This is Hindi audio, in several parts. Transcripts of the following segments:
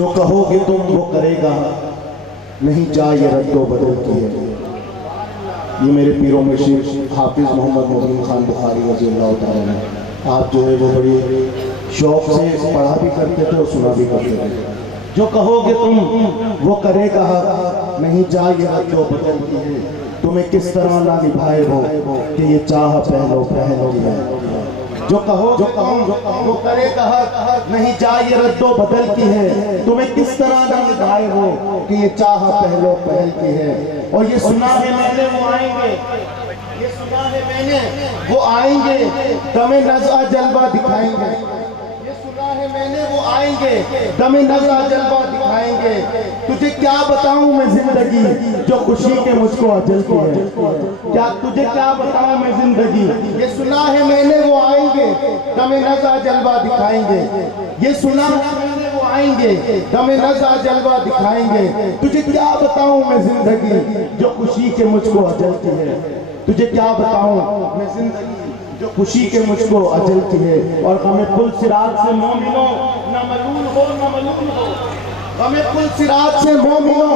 जो कहोगे तुम वो करेगा, नहीं जाए रद्दो बदल की है। ये मेरे पीरों में शेख हाफिज़ मोहम्मद मोहम्मद खान बुखारी रज़ी अल्लाह तआला ने आप जो है वो बड़ी शौक़ से पढ़ा भी करते थे और सुना भी करते थे। जो कहोगे तुम वो करेगा, नहीं जाए रद्दो बदल की है। तुम्हें किस तरह ना निभाए वो कि ये चाह पहलो पहलो की है। जो कहो वो करेगा, नहीं जाए रद्दो बदल की है। तुम्हें किस तरह ना निभाए वो कि ये चाह पहलो पहल की है। और ये सुना है मैंने वो आएंगे, ये सुना है मैंने वो आएंगे, दमे नज़ा जलवा दिखाएंगे। ये सुना है मैंने वो आएंगे, दमे नज़ा जलवा दिखाएंगे। तुझे क्या बताऊं मैं जिंदगी जो खुशी के मुझको अजल की है। क्या तुझे क्या बताऊं मैं जिंदगी, ये सुना है मैंने वो आएंगे, दमे नज़ा जलवा दिखाएंगे। ये सुना है मैंने वो आएंगे, दमे नज़ा जलवा दिखाएंगे। तुझे क्या बताऊं मैं जिंदगी जो खुशी के मुझको अजल की है। तुझे क्या बताऊं मैं जिंदगी जो खुशी के मुझको अजल की है। और हमें पुल सिरात से मोमिनो न मलूल हो न मलूल हो, हमें पुल सिरात से मोमिनो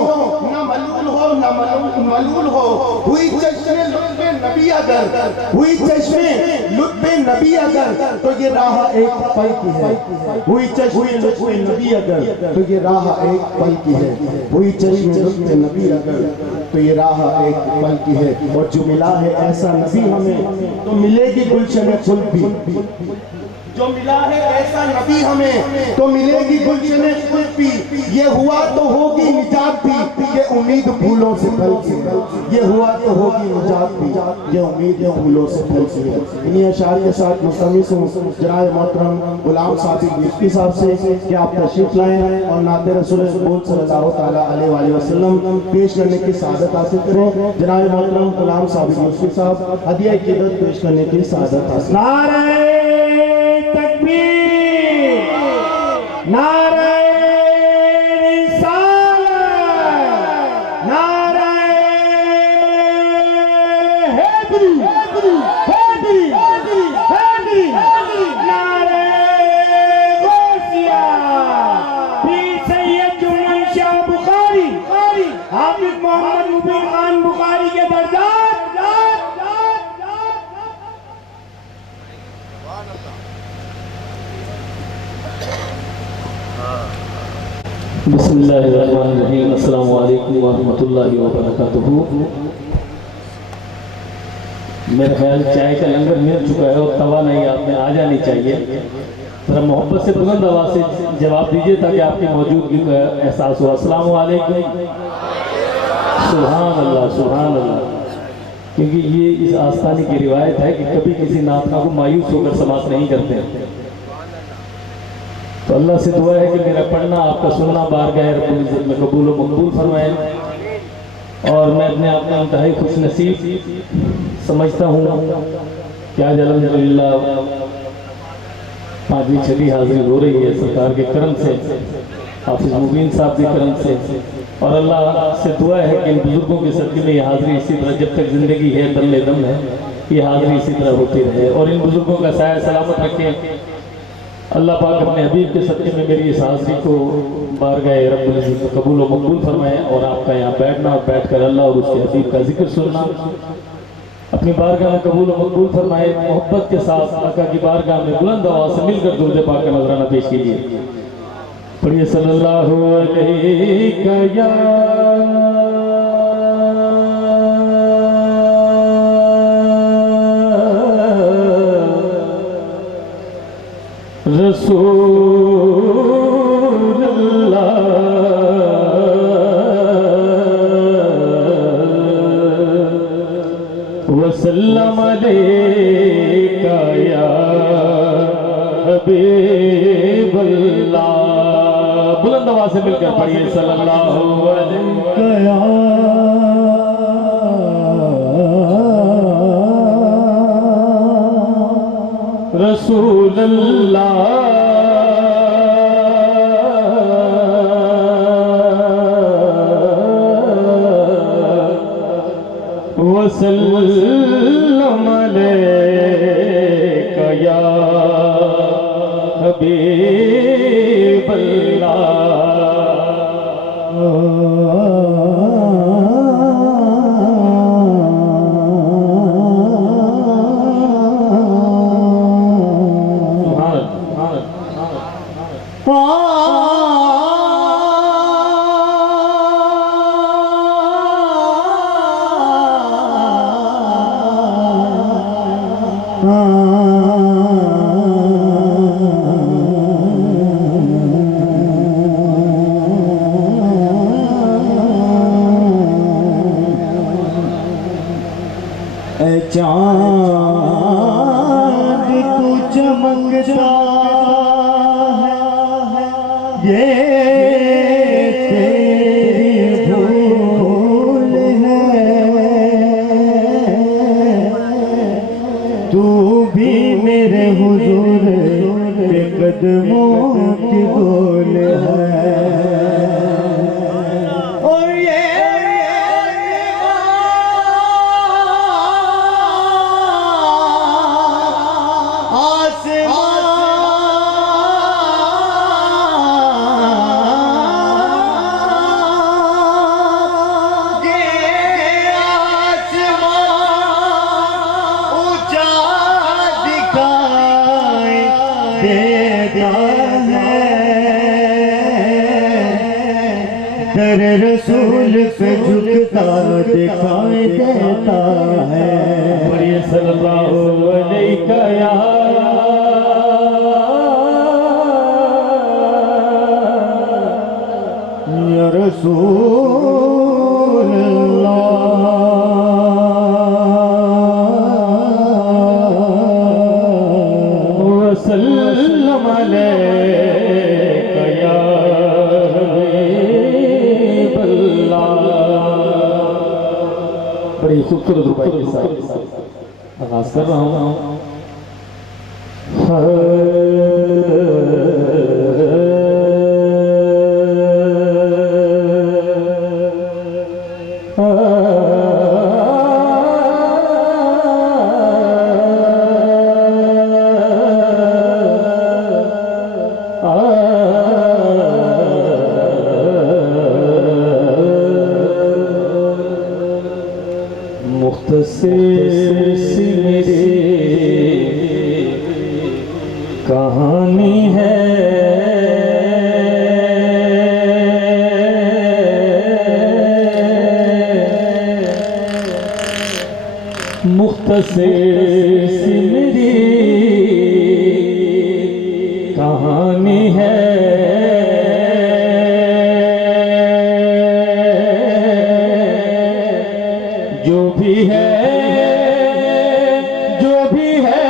न मलूल हो न मलूल हो। हुई चश्मे लुत्फ़े नबी अगर, हुई चश्मे लुत्फ़े नबी अगर, तो ये राह एक पल की है। हुई चश्मे लुत्फ़े नबी अगर, तो ये राह एक पल की है। हुई चश्मे लुत्फ़े नबी अगर, तो ये राह एक पल की है। और जो मिला है ऐसा नबी हमें, तो मिलेगी गुलशन खुल्द भी। जो मिला है ऐसा नबी हमें, तो मिलेगी गुलशन खुल्द भी। ये हुआ तो होगी निजात भी, ये उम्मीद फूलों से फलती है। ये हुआ तो होगी निजात भी, ये उम्मीद फूलों से फलती है। इन्हीं अशार के साथ मुस्तमिस हूँ जनाब मोहतरम गुलाम साबिक युसूफ़ी साहब से कि आप तशरीफ लाएं और नाते रसूल सल्लल्लाहु तआला अलैहि वसल्लम पेश करने की सआदत हासिल करें। जनाब मोहतरम गुलाम साबिक युसूफ़ी साहब हदिया क़ीदत पेश करने की सआदत हासिल। नारे तकबीर, नारे रिसालत, नारे हैदरी, हैदरी, हैदरी, नारे गौसिया, पीर सैयद जुम्मन शाह बुखारी, हाफिज मोहम्मद मुबीन खान बुखारी के दरजात। बिस्मिल्लाहिर्रहमानिर्रहीम, अस्सलामु अलैकुम वरहमतुल्लाहि वबरकातुहू। मेरा ख्याल चाय का लंगर मिल चुका है और तवा नहीं, आप में आ जानी चाहिए। जरा मोहब्बत से बुलंद आवाज़ से जवाब दीजिए ताकि आपकी मौजूदगी का एहसास हो। अस्सलामु अलैकुम, सुभान अल्लाह, सुभान अल्लाह। क्योंकि ये इस आस्थानी की रिवायत है कि कभी किसी नातना को मायूस होकर समाप्त नहीं करते। तो अल्लाह से दुआ है कि मेरा पढ़ना आपका सुनना बारगाह रब्बुल इज़्ज़त में कबूल व मकबूल फरमाए। और मैं अपने आप में इंतहाई खुश नसीब समझता हूँ कि आज अल्हम्दुलिल्लाह 5वीं 6वीं हाजिरी हो रही है सरकार के करम से, हाफिज़ मुबीन साहब के करम से। और अल्लाह से दुआ है कि इन बुजुर्गों के सदक़े में ये हाजिरी इसी तरह जब तक ज़िंदगी है दम दम है ये हाजिरी इसी तरह होती रहे और इन बुजुर्गों का साया सलामत रखें। अल्लाह पाक अपने हबीब के सदक़े में मेरी इस हाज़िरी को बारगाह रब्बुल इज़्ज़त में कबूल व मकबूल फरमाए। और आपका यहाँ बैठना और बैठकर अल्लाह और उसके हबीब का जिक्र सुनना अपनी बारगाह में कबूल व मकबूल फरमाए। मोहब्बत के साथ आका की बारगाह में बुलंद आवाज़ से मिलकर दुरूद पाक का नजराना पेश कीजिए। पढ़िए सल्लल्लाहु अलैहि या रसूल अल्लाह वसल्लम अलैका या हबीब अल्लाह। बुलंद आवाज़ से मिलकर पढ़िए सल्लल्लाहु अलैहि या रसूल अल्लाह वसल्लम अलैका या हबीब अल्लाह। तेरी भूल है, तू भी मेरे हुजूर के कदमों की डोल है। और ये तेरे रसूल पे झुकता दिखाई देता है। बड़ी सल्लल्लाहु अलैका या रसूल अल्लाह वसल्लम अलैका या हबीब अल्लाह। बड़ी खूबसूरत रुबाई के साथ आगाज कर रहा हूँ। मुख्तसर सी मेरी कहानी है, मुख्तसर सी मेरी कहानी है। जो भी है, जो भी है,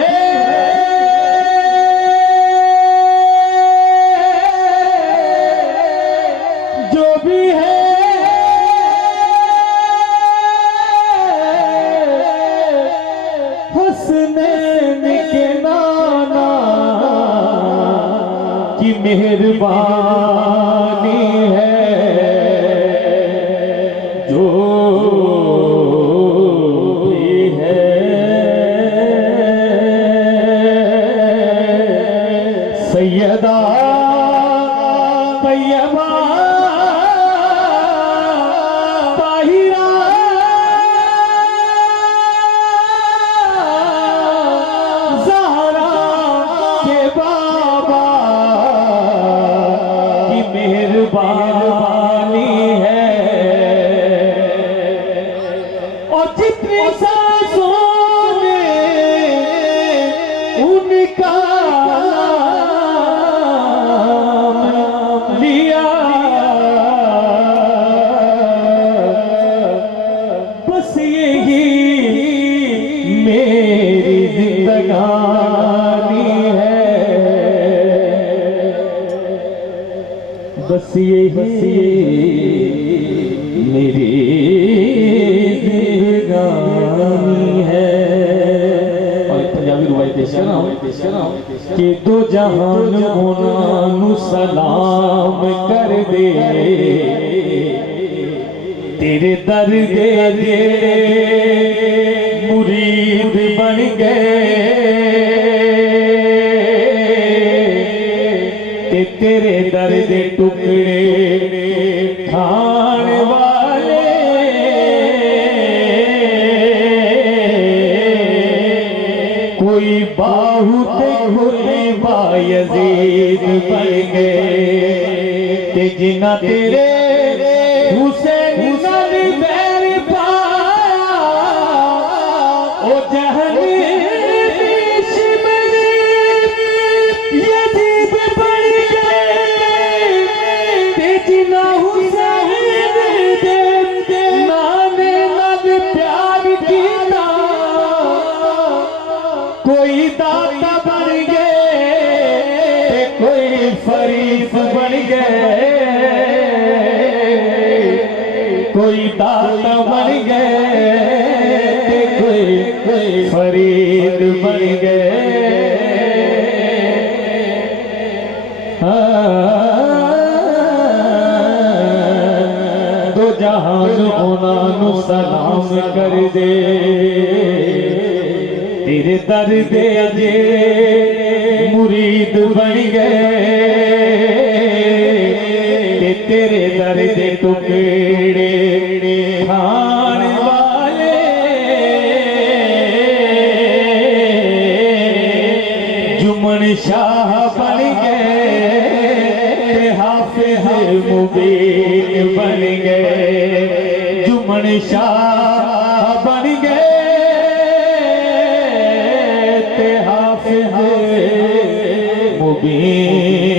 जो भी है, हसनैन के नाना की मेहरबानी है। जो सैयदा तैयबा ताहिरा ज़हरा के बाबा की मेहरबानी है। और जितनी सांसों में उनका बस यही मेरी जिंदगानी है, बस यही मेरी जिंदगानी है। और पंजाबी रुबाई पेश कर रहा हूँ कि दो जहान उन्होंने सलाम कर दे, तेरे दर दे मुरीद बन गए, तेरे दर दे टुकड़े खाने वाले कोई बाहु ते कोई बायजीद बन गए। ते जिना तेरे हुसैन नबी बैर पाया ओ जहनी शिमनी यजीद बन गए। ते जिना हुसैन दे नाने नाल प्यार कीता कोई दाता बन गए, कोई फरीद बन गए। कोई दाता बन गए, कोई फरीद बन गए। दो जहान उन्होंने सलाम कर दे, तेरे दर दे अजे मुरीद बन गए, तेरे दर दे टुकड़े खान वाले जुमन शाह बन गए, हाफिज मुबीन बन गए, जुमन शाह बन गए, हाफिज मुबीन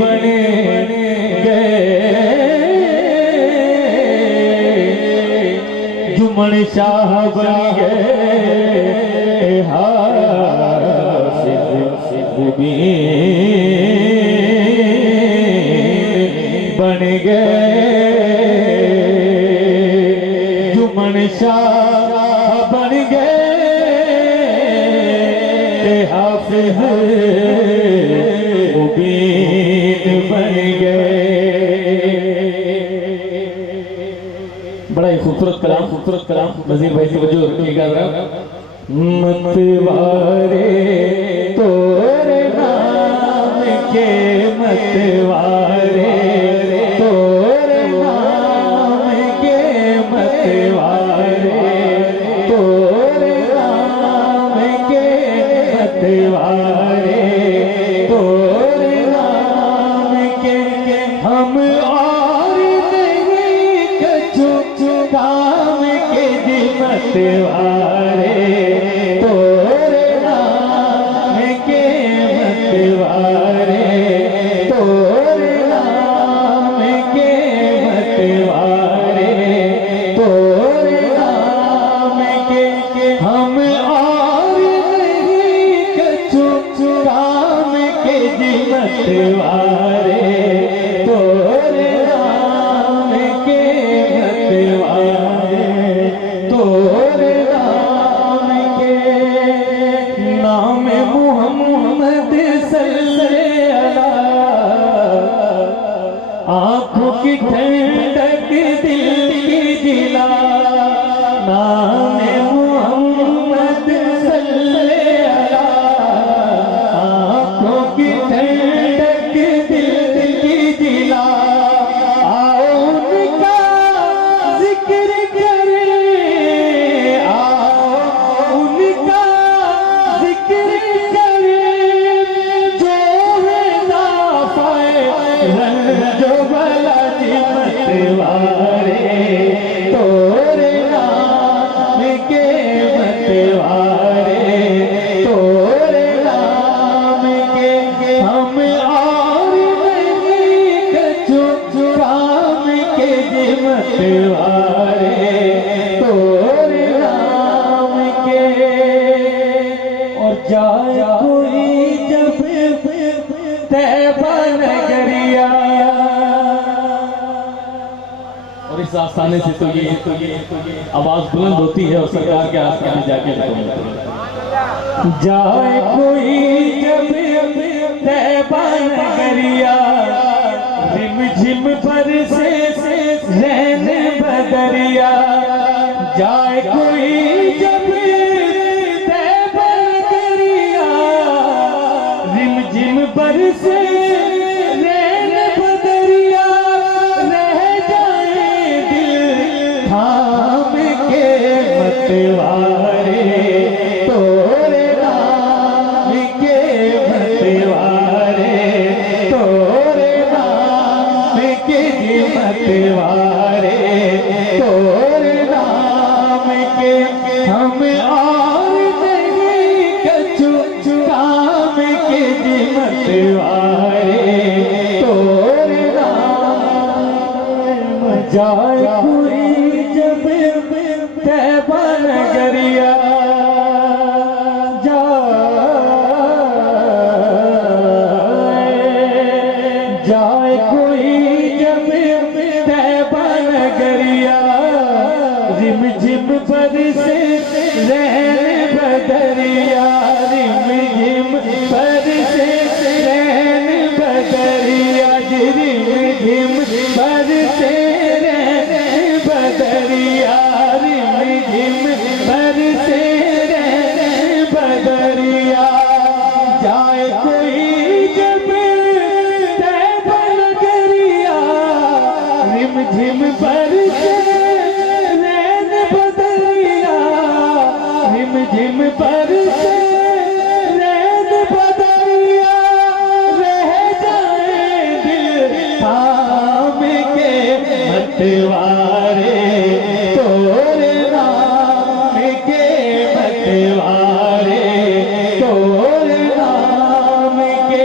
बन जुमन शाह बन गए, हाफिज मुबीन बन गए, जुमन शाह बन गए, हाफिज मुबीन बन गए। बड़ा ही खूबसूरत कलाम वजीर भाई से वजूद रखिएगा जरा। मतवारे तोरे नाम के, मतवारे तोरे नाम के, मतवारे तोरे नाम के, मतवारे तोरे नाम के, हम और नहीं कछु काम के जी, मतवारे तोरे नाम के, मतवारे तोरे नाम के, मतवारे तोरे नाम के, हम और नहीं कछु काम के जी, मतवारे तोरे नाम के, मतवारे तोरे नाम के। नाम मुहम्मद सल्लल्लाहु, आँखों की ठंडक दिल की जिला, नाम मुहम्मद सल्लल्लाहु, आँखों की ठंडक दिल की जिला, आओ उनका जिक्र करें, आओ उनका जिक्र करें, जो है नाफ़े रंजो भला जी, मतवारे तोरे नाम के, मतवारे तोरे नाम के, हम और नहीं कछु काम के जी, मतवारे तोरे नाम के। और जाए कोई जब तैबा नगरिया, और इस आस्थाने से तो ये आवाज बुलंद होती है और सरकार के आस्थाने जाके जाए कोई जब तैबा नगरिया, रिम झिम पर से रैन बदरिया, जाए कोई जब तैबा नगरिया, रिम झिम पर से रैन बदरिया, रह जाए दिल थाम के, मतवारे तोरे नाम के, मतवारे तोरे नाम के जी, मतवारे तोरे नाम के, हम और नहीं कछु काम के जी, मतवारे तोरे नाम। जाए कोई जब तैबा नगरिया, जाए कोई जब तैबा झिम बरसे रे बदरिया, रिम झिम बरसे रे बदरिया, जाए कोई जब तैबल गरिया, रिम झिम बरसे रैन बदरिया, रिम झिम बरसे रैन बदरिया, रह जाए दिल थाम के मतवारे तोरे नाम के मतवारे तोरे नाम के,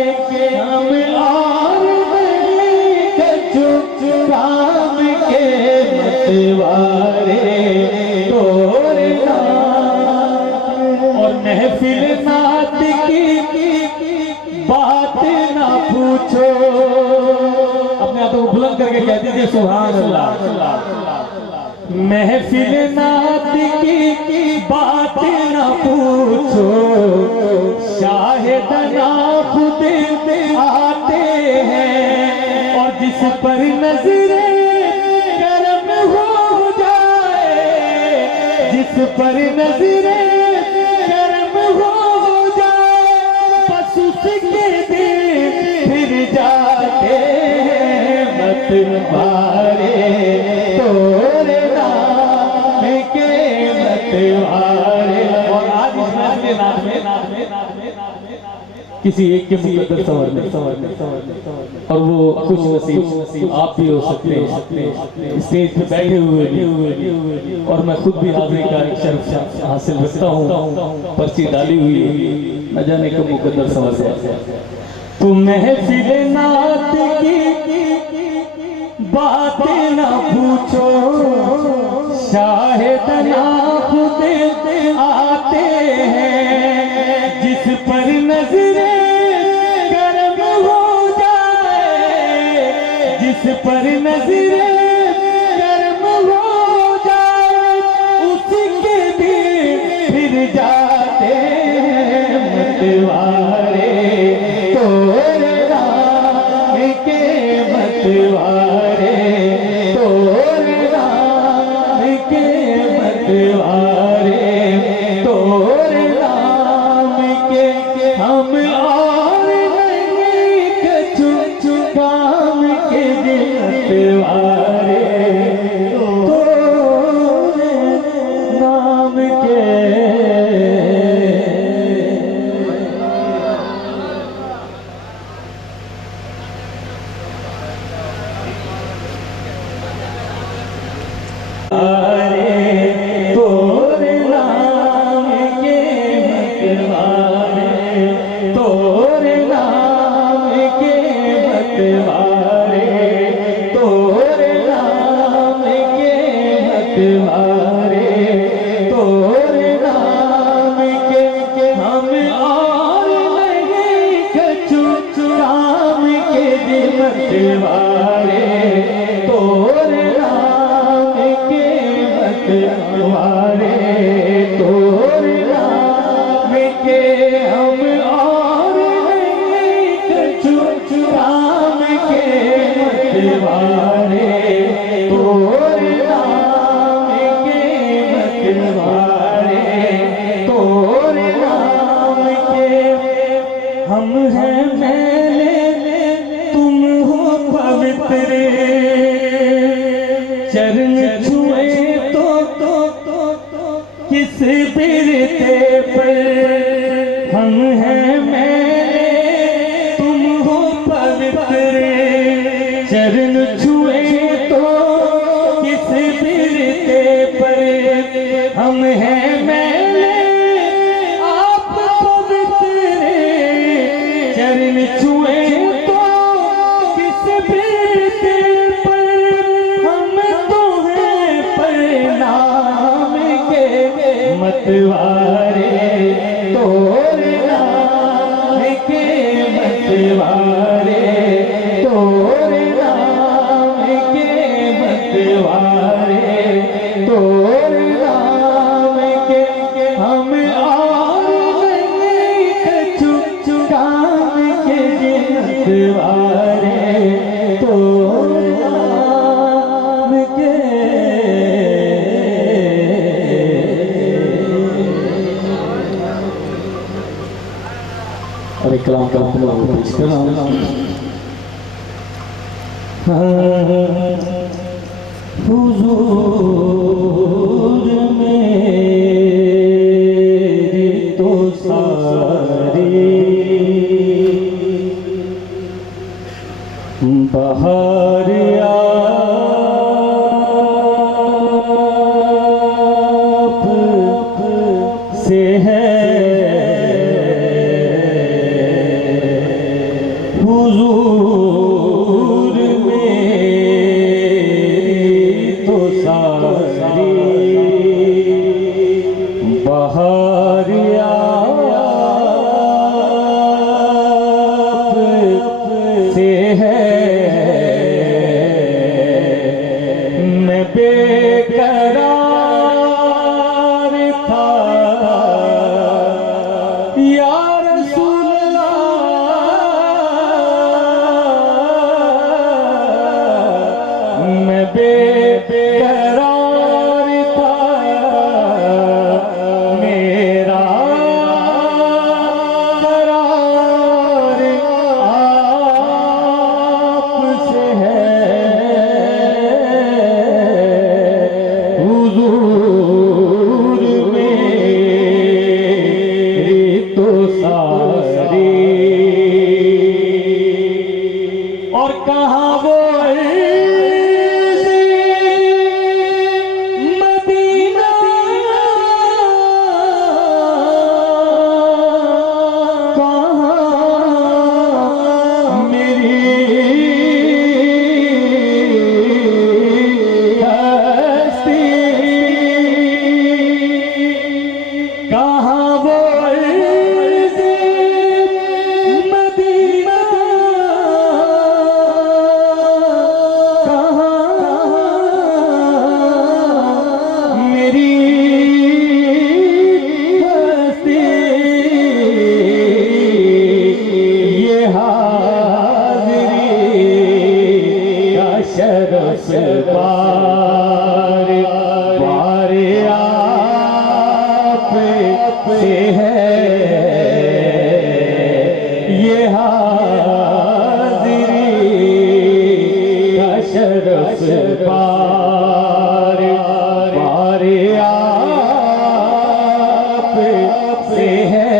हम और नहीं कछु राम के मतवारे तोरे नाम। और महफिल नात की बात ना पूछो, अपने हाथों को बुलंद करके कह दीजिए सुभान अल्लाह। महफिल नात की बात ना पूछो, शाहिद ना खुद आते हैं, और जिस पर नजरे करम हो जाए, जिस पर नजरे करम हो जाए, बस उसके दिल फिर जाते हैं मतवारे तोरे नाम के मतवारे। और आज इस महफिल के नाम में किसी एक के मुकद्दर सवर और वो खुश नसीब आप भी हो सकते हैं, स्टेज पे बैठे हुए भी, और मैं खुद भी हाजिरी का एक शर्फ हासिल रखता हूँ, पर्ची डाली हुई है, न जाने कब मुकद्दर सवर जाए। तू महफिल नात की बात ना पूछो, शाहिद ना खुद आते हैं, जिस पर नजरे करम हो जाए, जिस पर नजरे करम हो जाए, उसके दिल फिर जाते हैं मतवारे तोरे नाम के मतवारे तोरे नाम के मतवारे तोरे नाम के, हम और नहीं कछु काम के मतवारे तोरे नाम के। तोरे नाम के मतवारे तोरे नाम के मतवारे तोरे नाम के मतवारे तोरे नाम के, हम और नहीं कछु राम के मतवारे तोरे नाम के मतवारे तोरे नाम के, हम और नहीं कछु राम के मतवारे तोरे नाम के मतवारे तोरे नाम के। हम हैं मैंने तुम हो पवित्र, चरण छुए तो किस बिरते पर, हम हैं मैंने तुम हो पवित्र, चरण छुए तो किस बिरते पर, हम हैं मैंने आप पवित्र, चरण छुए तो किस बिरते पर, हम तो हैं प्रणाम के मतवारे तोरे नाम के मतवारे तोरे नाम कर रहा हूँ। हुजूर मेरी तो सारी बहार आप से है। हुजूर मेरी तो सारी बहार आप से है। मैं बेकरार था या रसूल अल्लाह, मैं बेकरार था मेरा करार आपसे है। हुजूर मेरी तो सारी और कहाँ वो मदीना कहाँ मेरी हस्ती कहाँ वो मदीना कहाँ मेरी हस्ती ये हाज़िरी का शरफ बार बार आप से है। ये हाज़िरी का शरफ बार बार आप से है।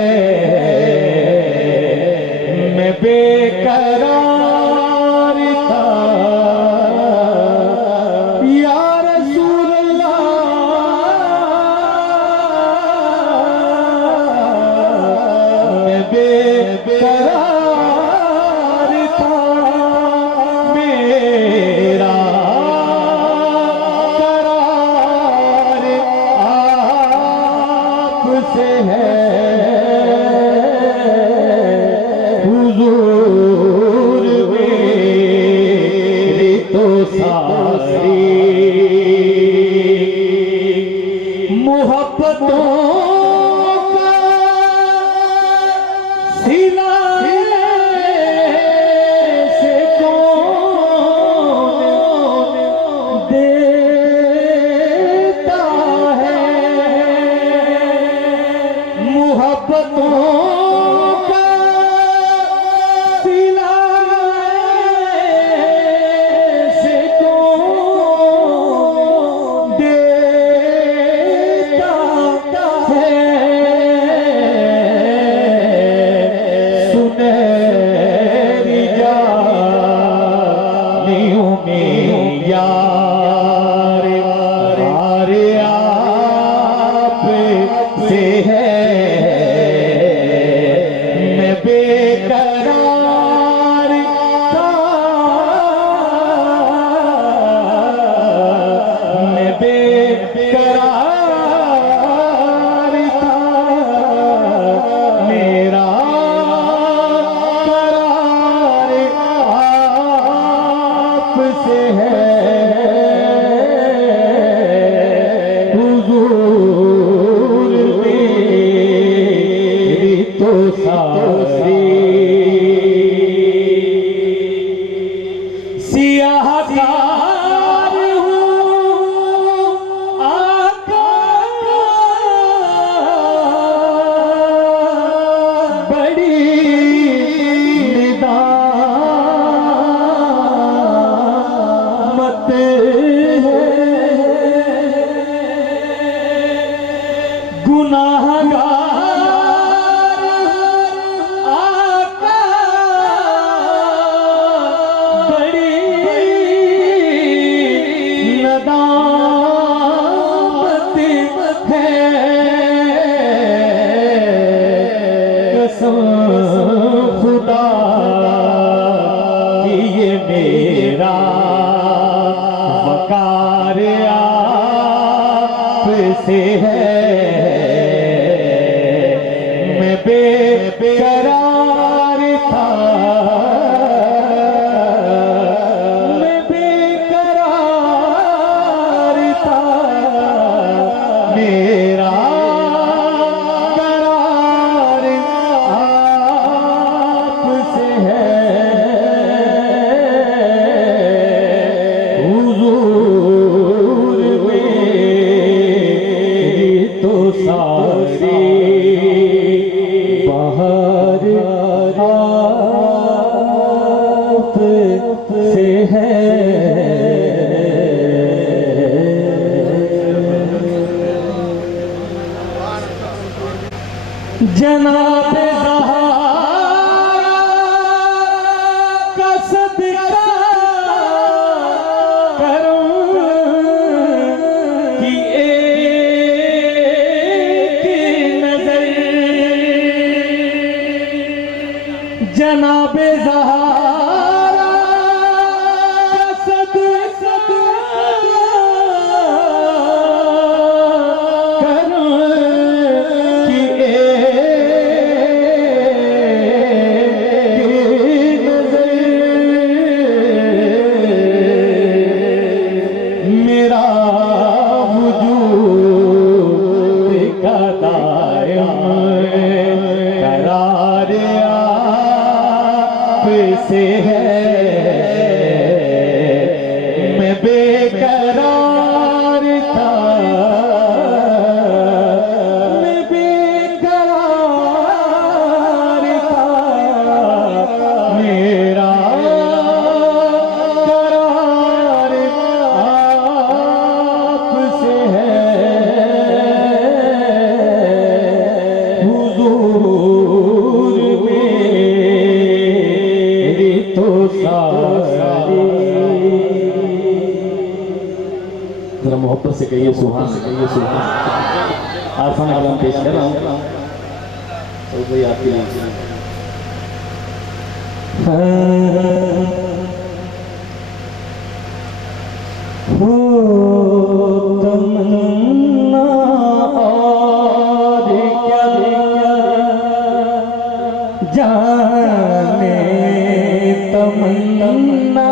मैं बेकरार था या रसूल अल्लाह, मैं बेकरार था मेरा करार आपसे है। हुजूर मेरी तो सारी मोहब्बतों का सिला से कौन देता है। मोहब्बतों का सिला से कौन देता है। सुनहरी जानियों में यार यार आप से है। मैं बेकरार था मैं बेकरार था मेरा करार आपसे है। हुजूर मेरी तो सारी सियाहकार हूँ आका बड़ी निदा से है मैं बेकरार था, मैं बेकरार था, मेरा करार आपसे है। हुजूर मेरी तो सारी बाहर आपसे है। जनाब ज़हरा का सदका करूं कि एक नजर जनाब ज़हरा का सदका करूं कि मेरा वजूद का दायम करार आपसे है। मैं बेकरार था, मैं बेकरार था, मेरा करार आपसे है। हुजूर मेरी तो सारी, जरा मोहब्बत से कहिए सुभान, से कहिए सुभान। आसान कलाम पेश कर रहा हूँ तो भाई आपके लिए। हो तमन्ना और क्या जाने तमन्ना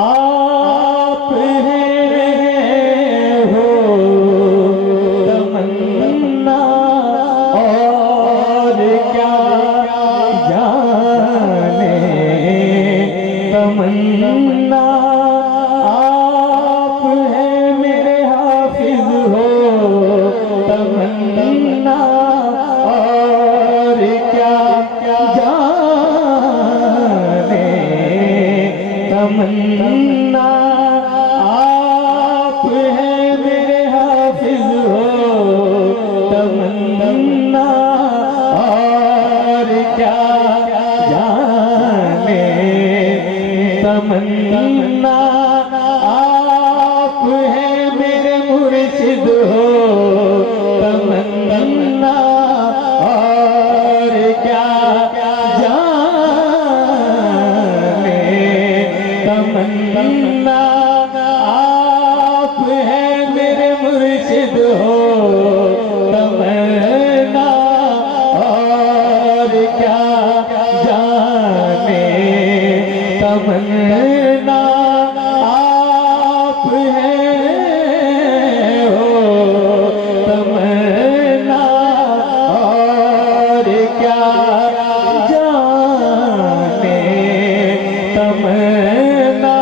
आप हैं। हो तमन्ना और क्या जाने तमन्ना आप हैं मेरे हाफिज। हो तमन्ना और क्या जाने तमन्ना आप हैं मेरे हाफिज। हो तमन्ना और क्या जाने तमन्ना आप हैं मेरे मुर्शिद। हो तमन्ना और क्या जाने तमन्ना आप हैं मेरे मुर्शिद। हो तमन्ना और क्या जाने तमन्ना आप हैं। हो तमन्ना और क्या जाने तमन्ना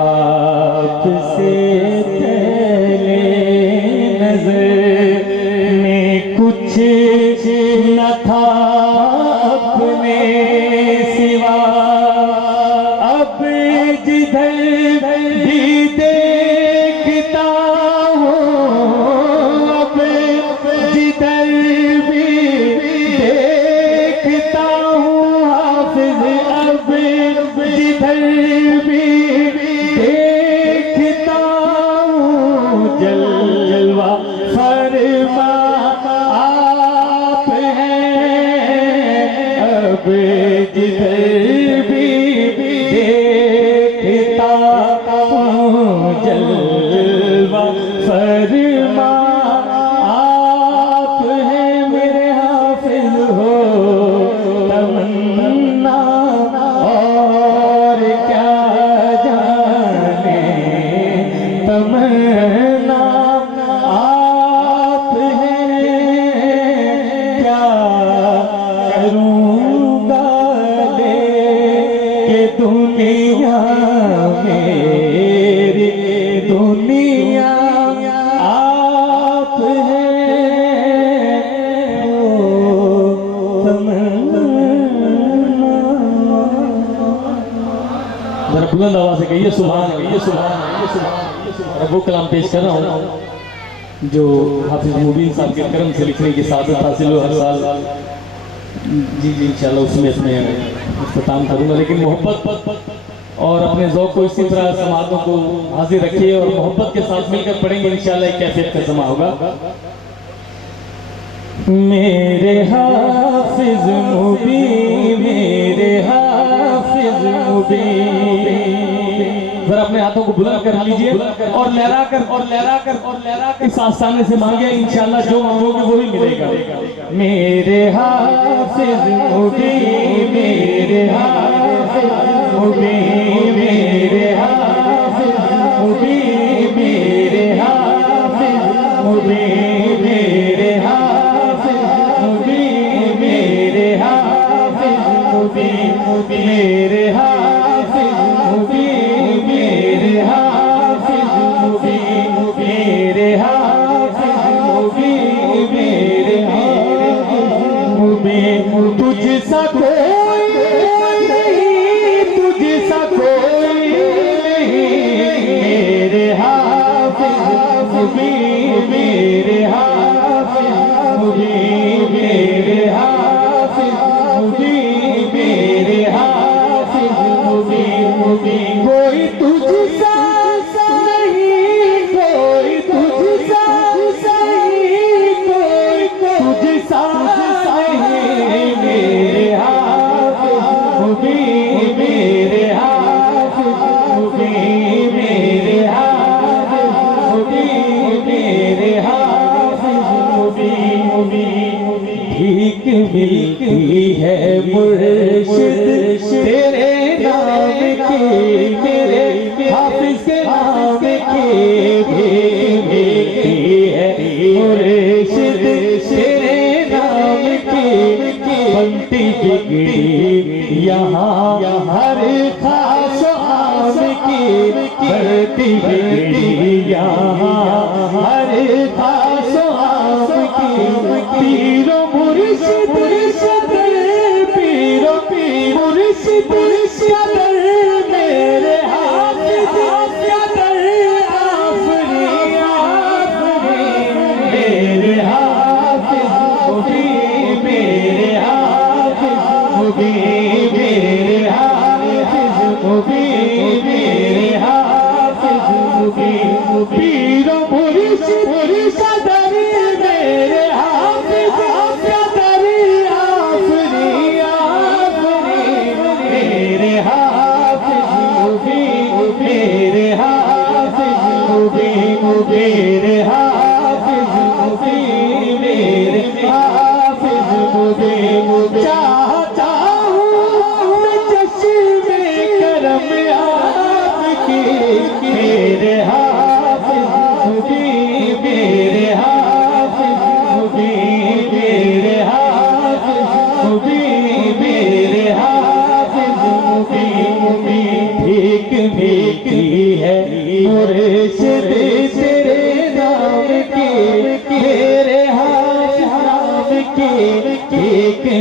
आपसे पहले नजर में कुछ न था अपने सिवा, अब जिधर भी देखता हूँ, अब जिधर भी देखता हूँ हाफिज, अब जिधर भी देखता हूँ जलवा फरमा आप हैं, अब जिधर भी देखता हूँ जलवा फरमा आप हैं मेरे हाफिज हो तमन्ना और क्या जाने तमन्ना आप हैं, क्या करूँगा लेके दुनिया मेरी दुनिया आप हैं जरा बुलंद आवाज से कहिए सुभान अल्लाह, सुभान अल्लाह, सुभान अल्लाह। वो कलाम पेश कर रहा हूँ जो हाफिज मुबीन साहब के करम से लिखने की सादत हासिल हो हर साल। जी जी इंशाल्लाह उसमें इख्तिताम करूँगा, लेकिन मोहब्बत और अपने ज़ौक़ को इसी तरह समातों को हाजिर रखिए और मोहब्बत के साथ मिलकर पढ़ेंगे इंशाल्लाह एक कैफियत का जमा होगा। मेरे हाफिज मुबीन, मेरे हाफिज मुबीन, जरा अपने हाथों को बुलंद कर लीजिए और लहरा कर इस आस्थाने से मांगे, इंशाल्लाह जो मांगोगे वो ही मिलेगा। मेरे हाफिज मुबीन, मेरे हाफिज मुबीन, मेरे हाफिज मुबीन, मेरे हाफिज मुबीन, मेरे हाफिज मुबीन, मेरे हाफिज मुबीन, मेरे हाफिज मुबीन, मेरे हाफिज मुबीन, मेरे हाफिज मुबीन, मेरे हाफिज मुबीन, तुझसा कोई नहीं, तुझसा कोई नहीं, मेरे हाफिज मुबीन, मेरे हाफिज मुबीन, मेरे हाफिज मुबीन, मेरे हाफिज मुबीन, कोई तुझसा नहीं, कोई तुझसा नहीं, कोई तुझसा नहीं, मेरे हाफिज मुबीन, मेरे हाफिज मुबीन, मेरे हाफिज मुबीन, मेरे हाफिज मुबीन, भीख मिलती है मुर्शिद तेरे नाम की, मेरे हाफिज के नाम की, भीख मिलती है मुर्शिद तेरे नाम की, बनती बिगड़ी यहाँ हर खास आम की, बनती बिगड़ी यहाँ हर खास आम की, पीरो मुर्शिद पीरो पीर मुर्शिद मेरे हाफिज आफरी आफरी, मेरे हाफिज मुबीन, मेरे हाफिज मुबीन, मेरे हाफिज मुबीन, मेरे हाफिज मुबीन, पीरो मुर्शिद मेरे हाफिज आफरी आफरी आफरी, मेरे हाफिज मुबीन, मेरे हाफिज मुबीन, मेरे हाफिज मुबीन, मेरे हाफिज मुबीन, चाहता हूँ मैं चश्मे करम आपकी, मेरे हाफिज मुबीन, मेरे हाफिज मुबीन, मेरे हाफिज मुबीन, मेरे हाफिज मुबीन, भीख मिलती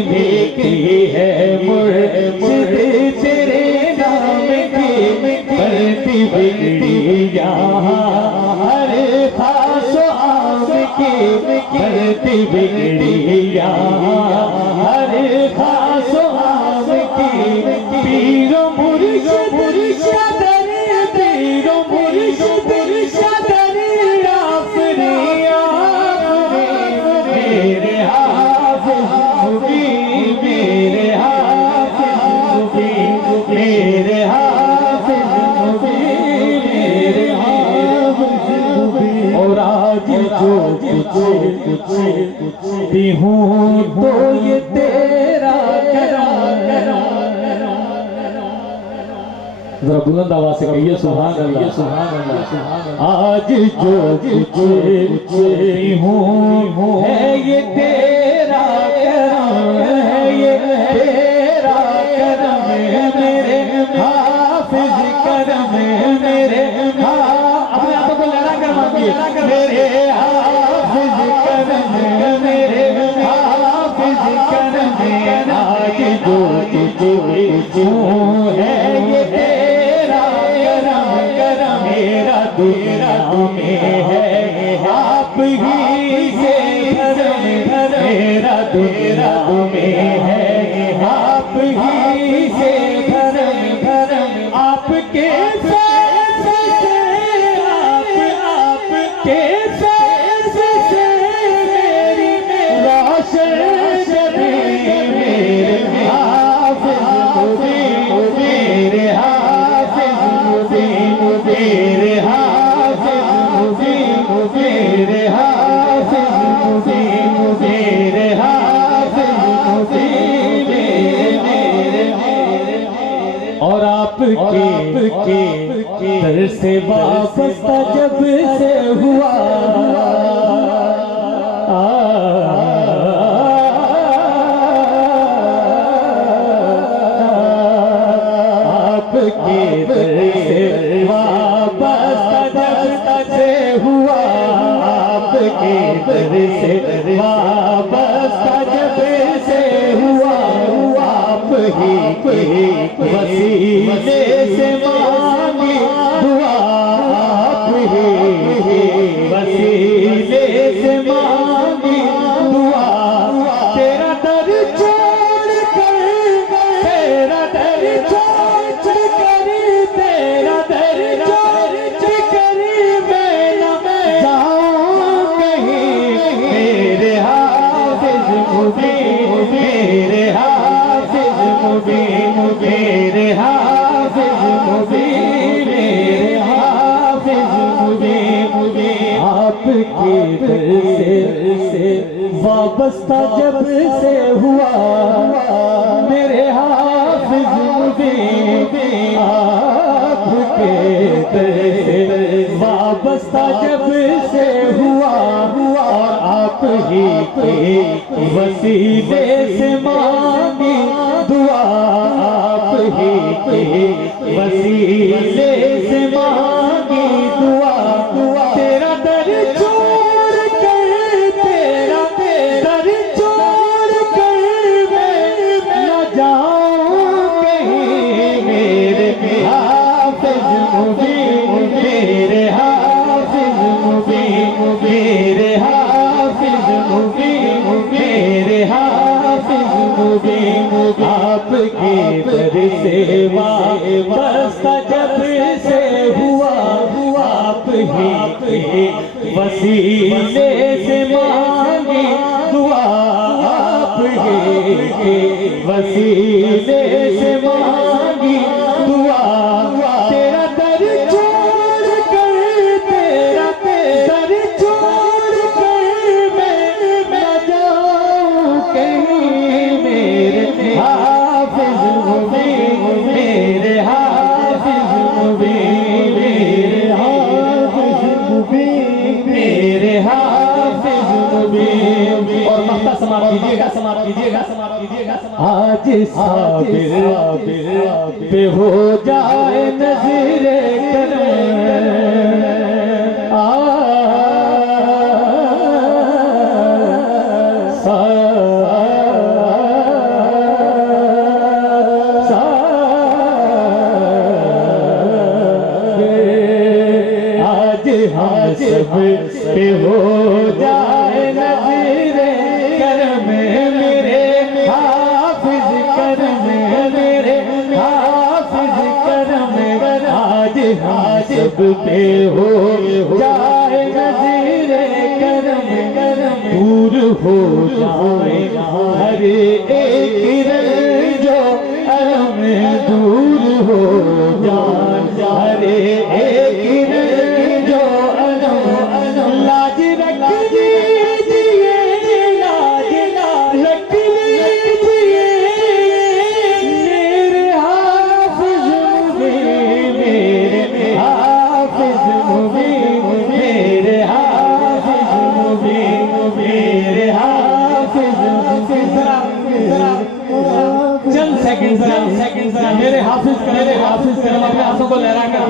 देखी है मुर्शिद तेरे नाम की बढ़ती बिगड़ी यहाँ हर खास आम की बढ़ती बिगड़ी यहाँ हर खास आम की पीरो मुर्शिद पीरो मुर्शिद आफरी मेरे हाफिज मुबीन मेरे हाफिज मुबीन मेरे हाफिज मुबीन मेरे हाफिज मुबीन। और आज जो कुछ भी हूँ तो ये तेरा करम। जरा बुलंद आवाज से कहिए सुभान अल्लाह सुभान अल्लाह। आज जो कुछ भी हूँ है ये तेरा करम है ये तेरा करम है मेरे हाफिज करम है मेरे अपने आप को लड़ा कर मांगिए मेरे हाफिज करम है मेरे हाफिज करम है। आज जो कुछ हूँ है ये तेरा करम करम मेरा दुनिया में है आप ही से धर्म मेरा दुनिया में है आप ही से धर्म आपके आपके से मेरी रोशन जबी मेरे हाफिज मुबीन मेरे हाफिज मुबीन मेरे हाफिज मुबीन मेरे हाफिज मुबीन मेरे हाफिज मुबीन मेरे। और आपके दर से वापस जब से हुआ आपके दर से वापस जब से हुआ आपके दर से वापस जब से हुआ आप ही वसीले से मांगी दुआ आप ही वसीले से मांगी दुआ तेरा दर छोड़ कर तेरा दर छोड़ कर तेरा दर छोड़ कर मैं न जाऊं कहीं मेरे हाफिज मुबीन मेरे हाफिज मुबीन मेरे हाफिज मुबीन मेरे हाफिज मुबीन आपके दर से वाबस्ता जब से हुआ मेरे हाफिज मुबीन आपके दर से वाबस्ता जब से हुआ और आप ही के वसीले से मांगी दुआ आप ही के वसीले से मांगी दुआ तेरा दर छोड़ कर तेरा दर छोड़ कर मैं न जाऊं कहीं मेरे हाफिज मुबीन मेरे हाफिज मुबीन मेरे हाफिज मुबीन मेरे हाफिज मुबीन आपके दर से वाबस्ता जब से हुआ आप ही वसीले से मांगी दुआ आप ही वसीले से मांगी दुआ तेरा दर छोड़ कर तेरा दर छोड़ कर मैं न जाऊं कहीं मेरे हाफिज मुबीन मेरे हाफिज मुबीन मेरे हाफिज मुबीन मेरे हाफिज मुबीन। और मक्ता समाप्त कीजिएगा समाप्त कीजिएगा समाप्त कीजिएगा। आज साबिर पे हो जाए नजरे करम आज हम सब पे हो जाए नज़ीरे करम मेरे हाफिज करम मेरे हाफिज करम आज हम सब पे हो जाए नज़ीरे करम दूर हो जाए हर एक रंग जो अलम दूर हो जाए हर एक रंग जो अलम लाज रख लीजिए लाज रख लीजिए मेरे हाफिज मुबीन मेरे हाफिज मुबीन मेरे हाफिज मुबीन मेरे हाफिज चंद सेकंड मेरे हाफिज कर अपने हाथों को लहरा कर